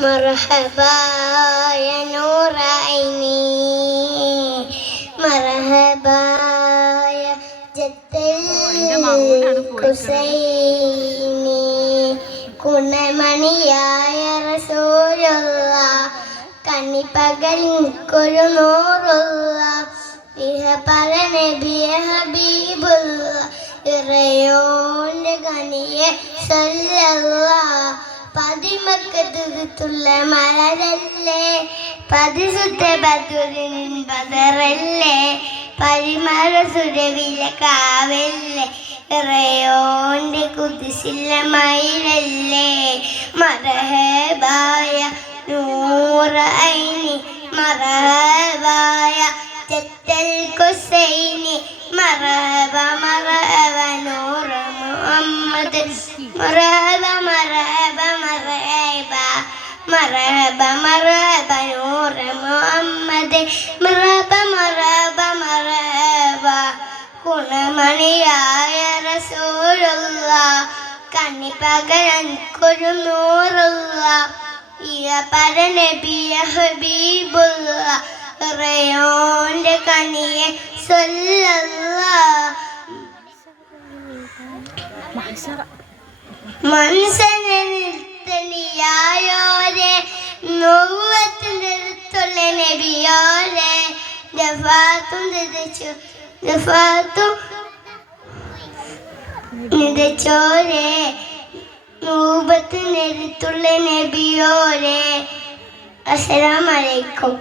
مرحبا يا نور عيني مرحبا يا جد الحسيني കുണമണിയായ റസൂലുള്ള കണ്ണിപ്പകലിൻകൊരു നൂറുള്ള ഇഹപര നബിയെ ഹബീബുള്ള ഇറയോന്റെ കനിയെ സല്ലല്ലാഹ് പതിമക്കത്തുള്ള മലരല്ലേ പതിസുത്ത ബദുരിൻ ബദറല്ലേ പരിമള സുരവില കാവല്ലേ ഇറയോന്റെ കുതിസില്ല മയിലല്ലേ മർഹബായ നൂറ ഐനി മർഹബായ ജത്തൽ ഹുസൈനി മർഹബ മർഹബ നൂറ മുഹമ്മദ് മർഹബ മർഹബ മർഹബ മർഹബ മർഹബ നൂറ മുഹമ്മദ് മർഹബ മർഹബ മർഹബ കുണമണിയായ റസൂലുള്ള കണ്ണിപ്പകലൻകൊരു നൂറുള്ള ഇഹപര നബിയെ ഹബീബുള്ള ഇറയോന്റെ കനിയെ സല്ലല്ലാഹ് മനസ്സനിയായോരെ നുവ്വത്തിനടുത്തുള്ള നബിയോരെ ദഫാത്തും നിതച്ചോരെ നൂബത്തിനടുത്തുള്ള നബിയോരെ അസ്സലാമു അലൈക്കും.